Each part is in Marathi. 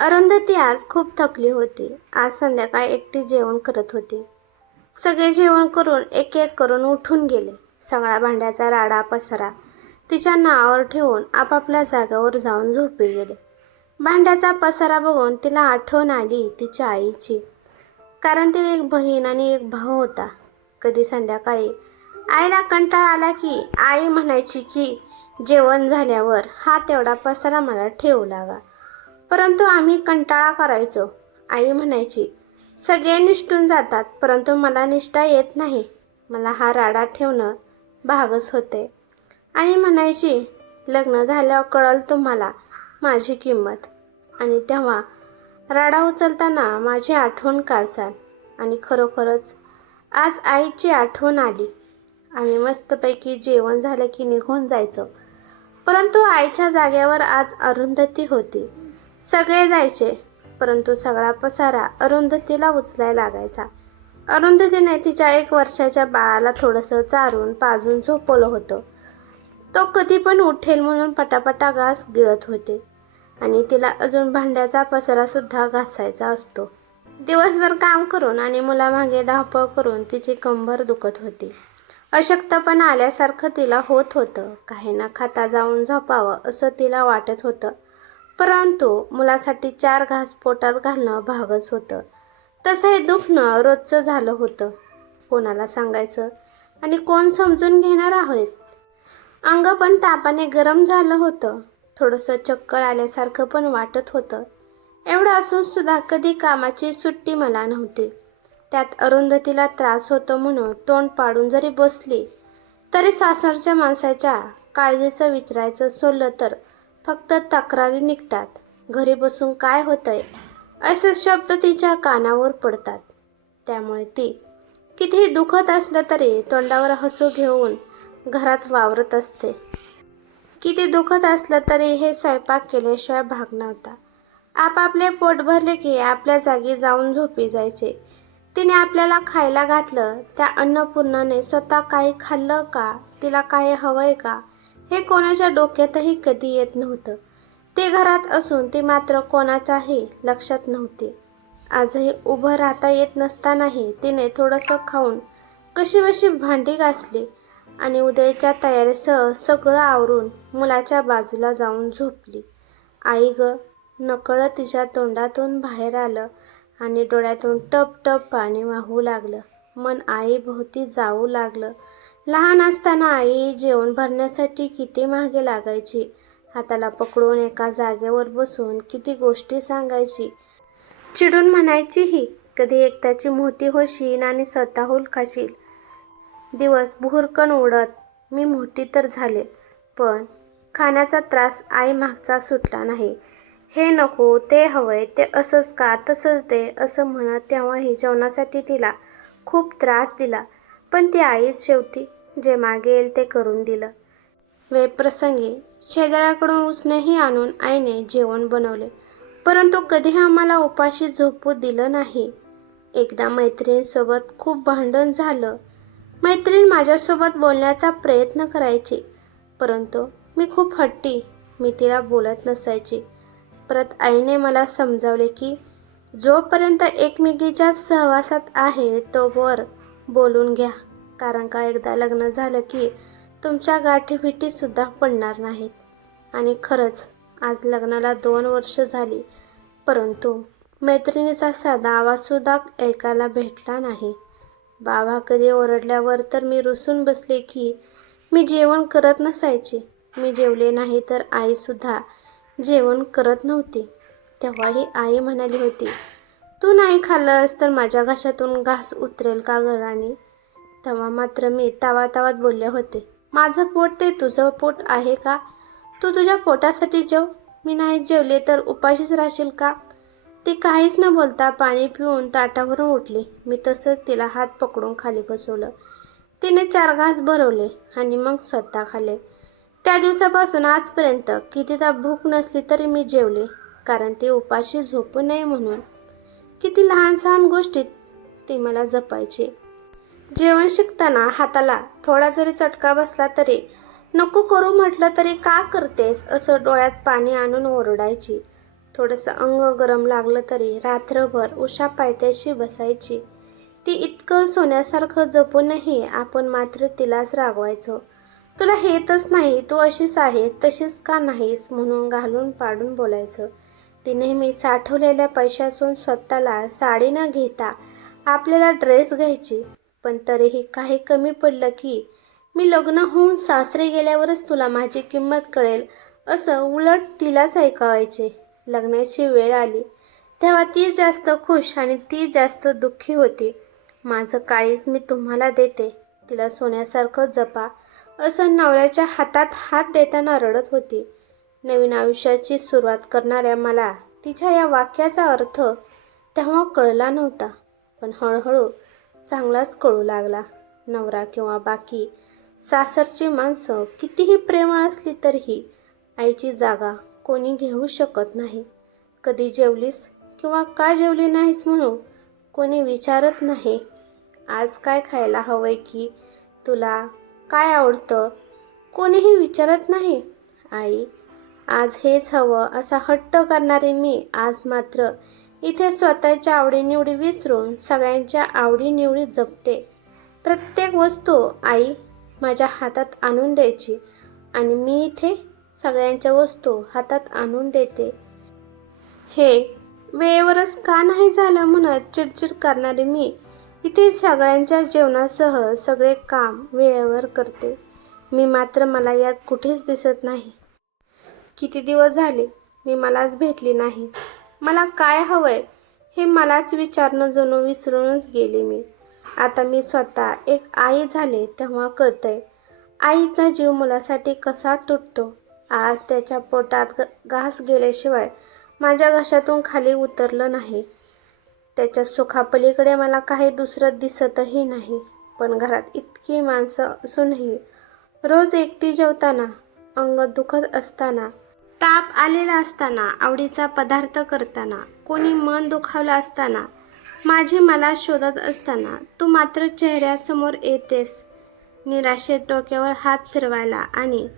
अरुंधती आज खूप थकली होती. आज संध्याकाळी एकटी जेवण करत होती. सगळे जेवण करून एक एक करून उठून गेले. सगळा भांड्याचा राडा पसरा. तिच्या नावावर ठेवून आपापल्या जागावर जाऊन झोपी गेले. भांड्याचा पसारा बघून तिला आठवण आली तिच्या आईची. कारण तिला एक बहीण आणि एक भाऊ होता. कधी संध्याकाळी आईला कंटाळा आला की आई म्हणायची की जेवण झाल्यावर हा तेवढा पसारा मला ठेवू लागा. परंतु आम्ही कंटाळा करायचो. आई म्हणायची सगळे निष्ठून जातात परंतु मला निष्ठा येत नाही. मला हा राडा ठेवणं भागच होते. आणि म्हणायची लग्न झाल्यावर कळल तुम्हाला माझी किंमत. आणि तेव्हा राडा उचलताना माझी आठवण काढचाल आणि खरोखरच आज आईची आठवण आली. आम्ही मस्तपैकी जेवण झालं की निघून जायचो. परंतु आईच्या जागेवर आज अरुंधती होती. सगळे जायचे परंतु सगळा पसारा अरुंधतीला उचलाय लागायचा. अरुंधतीने तिच्या एक वर्षाच्या बाळाला थोडंसं चारून पाजून झोपवलं होतं. तो कधी पण उठेल म्हणून पटापटा घास गिळत होते आणि तिला अजून भांड्याचा पसारासुद्धा घासायचा असतो. दिवसभर काम करून आणि मुलामागे धावपळ करून तिची कंबर दुखत होती. अशक्तपणा आल्यासारखं तिला होत होतं. काही ना खाता जाऊन झोपावं असं तिला वाटत होतं. परंतु मुलासाठी चार घास पोटात घालणं भागच होतं. तसं हे दुखणं रोजचं झालं होतं. कोणाला सांगायचं? आणि कोण समजून घेणार आहोत? अंग पण तापाने गरम झालं होतं. थोडंसं चक्कर आल्यासारखं पण वाटत होतं. एवढं असून सुद्धा कधी कामाची सुट्टी मला नव्हती. त्यात अरुंधतीला त्रास होतो म्हणून तोंड पाडून जरी बसली तरी सासरच्या माणसाच्या काळजीचं विचारायचं सोडलं तर फक्त तक्रारी निघतात. घरी बसून काय होतंय? असे शब्द तिच्या कानावर पडतात. त्यामुळे ती कितीही दुखत असलं तरी तोंडावर हसू घेऊन घरात वावरत असते. किती दुखत असलं तरी हे स्वयंपाक केल्याशिवाय भाग नव्हता. आपापले पोट भरले की आपल्या जागी जाऊन झोपी जायचे. तिने आपल्याला खायला घातलं त्या अन्नपूर्णाने स्वतः काही खाल्लं का? तिला काही हवंय का? हे कोणाच्या डोक्यातही कधी येत नव्हतं. ते घरात असून ते मात्र कोणाच्याही लक्षात नव्हते. आजही उभं राहता येत नसतानाही तिने थोडंसं खाऊन कशी बशी भांडी घासली आणि उद्याच्या तयारीसह सगळं आवरून मुलाच्या बाजूला जाऊन झोपली. आई ग नकळत तिच्या तोंडातून बाहेर आलं आणि डोळ्यातून टप टप पाणी वाहू लागलं. मन आईभोवती जाऊ लागलं. लहान असताना आई जेवण भरण्यासाठी किती मागे लागायची? हाताला पकडून एका जागेवर बसून किती गोष्टी सांगायची? चिडून म्हणायचीही कधी एकट्याची मोठी होशील आणि स्वतःहून खाशील दिवस भुरकण उडत मी मोठी तर झाले पण खाण्याचा त्रास आई मागचा सुटला नाही. हे नको ते हवंय ते असंच का तसंच दे असं म्हणत तेव्हाही जेवणासाठी तिला खूप त्रास दिला. पण ती आईच शेवटी जे मागे येईल ते करून दिलं. वेप्रसंगी शेजाऱ्याकडून उसनेही आणून आईने जेवण बनवले. परंतु कधी आम्हाला उपाशी झोपू दिलं नाही. एकदा मैत्रिणीसोबत खूप भांडण झालं. मैत्रीण माझ्यासोबत बोलण्याचा प्रयत्न करायची. परंतु मी खूप हट्टी मी तिला बोलत नसायची. परत आईने मला समजावले की जोपर्यंत एकमेकीच्या सहवासात आहे तोवर बोलून घ्या. कारण का एकदा लग्न झालं की तुमच्या गाठीभिटीसुद्धा पडणार नाहीत. आणि खरंच आज लग्नाला दोन वर्ष झाली परंतु मैत्रिणीचा साधा आवाजसुद्धा ऐकायला भेटला नाही. बाबा कधी ओरडल्यावर तर मी रुसून बसले की मी जेवण करत नसायचे. मी जेवले नाही तर आईसुद्धा जेवण करत नव्हती. तेव्हाही आई म्हणाली होती तू नाही खाल्लंस तर माझ्या घशातून घास उतरेल का घराने तेव्हा मात्र मी तावा तावात बोलले होते. माझं पोट ते तुझं पोट आहे का? तू तुझ्या पोटासाठी जेव. मी नाही जेवले तर उपाशीच राहशील का? ती काहीच न बोलता पाणी पिऊन ताटावरून उठली. मी तसंच तिला हात पकडून खाली बसवलं. तिने चार घास भरवले आणि मग स्वतः खाल्ले. त्या दिवसापासून आजपर्यंत कितीदा भूक नसली तरी मी जेवले कारण ती उपाशी झोपू नये म्हणून. किती लहान सहान गोष्टीत ती मला जपायची. जेवण शिकताना हाताला थोडा जरी चटका बसला तरी नको करू म्हटलं तरी का करतेस? असं डोळ्यात पाणी आणून ओरडायची. थोडंसं अंग गरम लागलं तरी रात्रभर उषा पायथ्याशी बसायची. ती इतकं सोन्यासारखं जपूनही आपण मात्र तिलाच रागवायचो. तुला हेतच नाही तू अशीच आहे तशीच का नाहीस? म्हणून घालून पाडून बोलायचं. ती नेहमी साठवलेल्या पैशातून स्वतःला साडी न घेता आपल्याला ड्रेस घ्यायची. पण तरीही काही कमी पडलं की मी लग्न होऊन सासरे गेल्यावरच तुला माझी किंमत कळेल असं उलट तिलाच ऐकावायचे. लग्नाची वेळ आली. तेव्हा ती जास्त खुश आणि ती जास्त दुःखी होती. माझं काळीच मी तुम्हाला देते. तिला सोन्यासारखं जपा. असं नवऱ्याच्या हातात हात देताना रडत होती. नवीन आयुष्याची सुरुवात करणाऱ्या मला तिच्या या वाक्याचा अर्थ तेव्हा कळला नव्हता. पण हळूहळू चांगलाच कळू लागला. नवरा किंवा बाकी सासरची माणसं कितीही प्रेमळ असली तरीही आईची जागा कोणी घेऊ शकत नाही. कधी जेवलीस किंवा का जेवली नाहीस म्हणून कोणी विचारत नाही आज काय खायला हवंय की? तुला काय आवडतं? कोणीही विचारत नाही. आई आज हेच हवं असा हट्ट करणारे मी आज मात्र इथे स्वतःच्या आवडीनिवडी विसरून सगळ्यांच्या आवडीनिवडी जपते. प्रत्येक वस्तू आई माझ्या हातात आणून द्यायची आणि मी इथे सगळ्यांच्या वस्तू हातात आणून देते. हे वेळेवरच का नाही झालं म्हणत चिडचिड करणारे मी इथे सगळ्यांच्या जेवणासह सगळे काम वेळेवर करते. मी मात्र मला यात कुठेच दिसत नाही. किती दिवस झाले मी मलाच भेटली नाही. मला काय हवंय हे मलाच विचारणं जणू विसरूनच गेले मी. आता मी स्वतः एक आई झाले तेव्हा कळतंय. आईचा जीव मुलासाठी कसा तुटतो? आज त्याच्या पोटात ग- घास गेल्याशिवाय माझ्या घशातून खाली उतरलं नाही. त्याच्या सुखापलीकडे मला काही दुसरं दिसतही नाही. पण घरात इतकी माणसं असूनही रोज एकटी जेवताना अंग दुखत असताना ताप आलेला असताना आवडीचा पदार्थ करताना कोणी मन दुखावलं असताना माझे मला शोधत असताना तू मात्र चेहऱ्यासमोर येतेस. निराशेत डोक्यावर हात फिरवायला आणि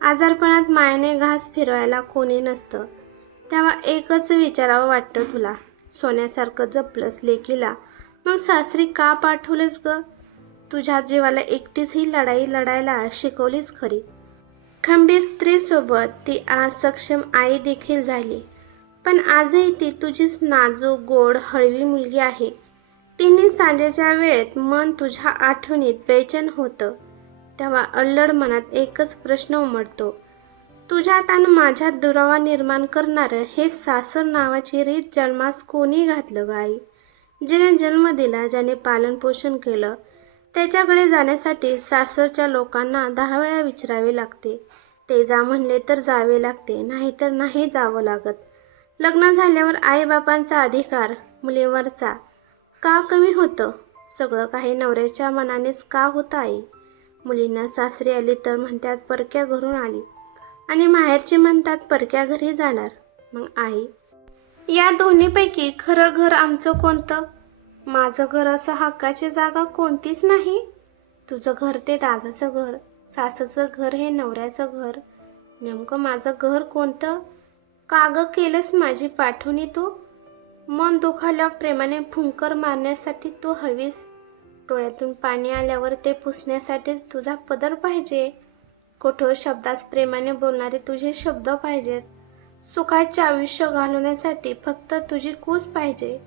आजारपणात मायने घास फिरवायला कोणी नसतं. तेव्हा एकच विचारावं वाटतं तुला. सोन्यासारखं जपलंस लेकीला. मग सासरी का पाठवलेस ग? तुझ्या जीवाला एकटीच ही लढाई लढायला शिकवलीस खरी. खंबीर स्त्रीसोबत ती आज सक्षम आई देखील झाली. पण आजही ती तुझीच नाजूक गोड हळवी मुलगी आहे. तिने सांजेच्या वेळेत मन तुझ्या आठवणीत बेचैन होतं. तेव्हा अल्लड मनात एकच प्रश्न उमटतो. तुझ्यात आणि माझ्यात दुरावा निर्माण करणारं हे सासर नावाची रीत जन्मास कोणी घातलं गाई जिने जन्म दिला ज्याने पालनपोषण केलं त्याच्याकडे जाण्यासाठी सासरच्या लोकांना दहा वेळा विचारावे लागते. ते जा म्हणले तर जावे लागते नाहीतर नाही जावं लागत. लग्न झाल्यावर आईबापांचा अधिकार मुलीवरचा. का कमी होतं? सगळं काही नवऱ्याच्या मनानेच का होतं आई? मुलींना सासरी आली तर म्हणतात परक्या घरून आली. आणि माहेरची म्हणतात परक्या घरी जाणार. मग आई या दोन्हीपैकी खरं घर आमचं कोणतं? माझं घर असं हक्काची जागा कोणतीच नाही. तुझं घर ते दादाचं घर. सासूचं घर हे नवऱ्याचं घर. नेमकं माझं घर कोणतं? काग केलंस माझी पाठवणी तू? मन दुखाला प्रेमाने फुंकर मारण्यासाठी तू हवीस. डोळ्यातून पाणी आल्यावर ते पुसण्यासाठी तुझा पदर पाहिजे. कठोर शब्दास प्रेमाने बोलणारे तुझे शब्द पाहिजेत. सुखाचे आयुष्य घालवण्यासाठी फक्त तुझी कूस पाहिजे.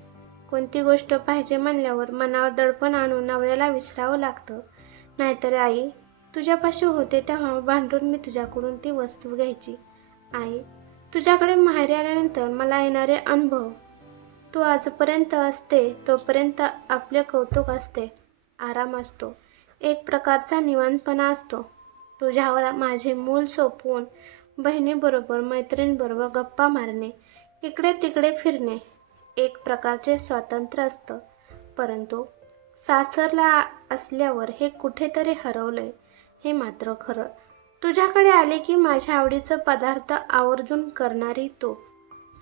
कोणती गोष्ट पाहिजे म्हणल्यावर मनावर दडपण आणून नवऱ्याला विचारावं लागतं. नाहीतर आई तुझ्यापाशी होते तेव्हा भांडून मी तुझ्याकडून ती वस्तू घ्यायची. आई तुझ्याकडे माहेरी आल्यानंतर मला येणारे अनुभव. तू आजपर्यंत असते तोपर्यंत आपले कौतुक असते. आराम असतो. एक प्रकारचा निवांतपणा असतो. तुझ्यावर माझे मूल सोपवून बहिणीबरोबर मैत्रिणीबरोबर गप्पा मारणे इकडे तिकडे फिरणे एक प्रकारचे स्वातंत्र्य असतं. परंतु सासरला असल्यावर हे कुठेतरी हरवलंय. हे मात्र खरं. तुझ्याकडे आले की माझ्या आवडीचं पदार्थ आवर्जून करणारी तो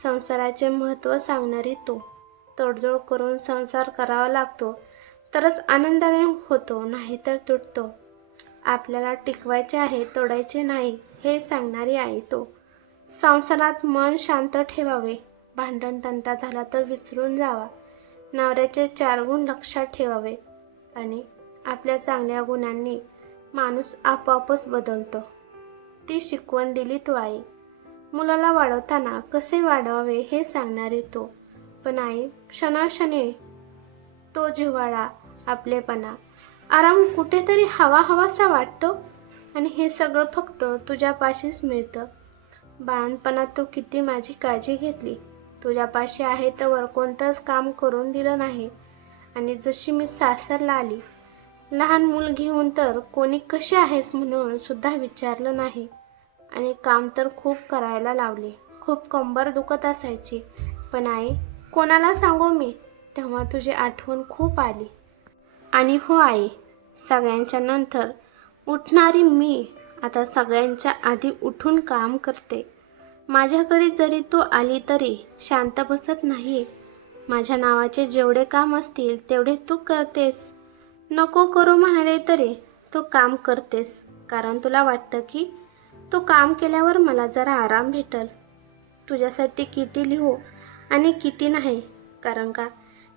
संसाराचे महत्त्व सांगणारी तो. तडजोड करून संसार करावा लागतो तरच आनंदाने होतो नाहीतर तुटतो. आपल्याला टिकवायचे आहे तोडायचे नाही हे सांगणारी आई तो. संसारात मन शांत ठेवावे भांडण तंटा झाला तर विसरून जावा नवऱ्याचे चार गुण लक्षात ठेवावे आणि आपल्या चांगल्या गुणांनी माणूस आपोआपच बदलतो. ती शिकवण दिली तू आई. मुलाला वाढवताना कसे वाढवावे हे सांगणारे तो. पण आई क्षणाक्षणे तो जिव्हाळा आपलेपणा. आराम कुठेतरी हवा हवासा वाटतो आणि हे सगळं फक्त तुझ्यापाशीच मिळतं. बाळणपणात तू किती माझी काळजी घेतली. तुझ्यापाशी आहे तर कोणतंच काम करून दिलं नाही. आणि जशी मी सासरला आली लहान मूल घेऊन तर कोणी कशी आहेस म्हणून सुद्धा विचारलं नाही. आणि काम तर खूप करायला लावले. खूप कंबर दुखत असायची. पण आई कोणाला सांगू मी? तेव्हा तुझी आठवण खूप आली. आणि हो आई सगळ्यांच्या नंतर उठणारी मी आता सगळ्यांच्या आधी उठून काम करते. माझ्याकडे जरी तू आली तरी शांत बसत नाही. माझ्या नावाचे जेवढे काम असतील तेवढे तू करतेस. नको करू म्हणाले तरी. तू काम करतेस. कारण तुला वाटतं की तू काम केल्यावर मला जरा आराम भेटल. तुझ्यासाठी किती लिहू आणि किती नाही. कारण का?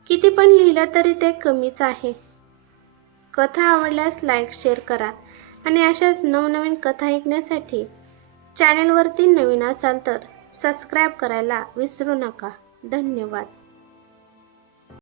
किती पण लिहिलं तरी ते कमीच आहे. कथा आवडल्यास लाईक शेअर करा. आणि अशाच नवनवीन कथा ऐकण्यासाठी चॅनलवरती नवीन असाल तर सबस्क्राईब करायला विसरू नका. धन्यवाद.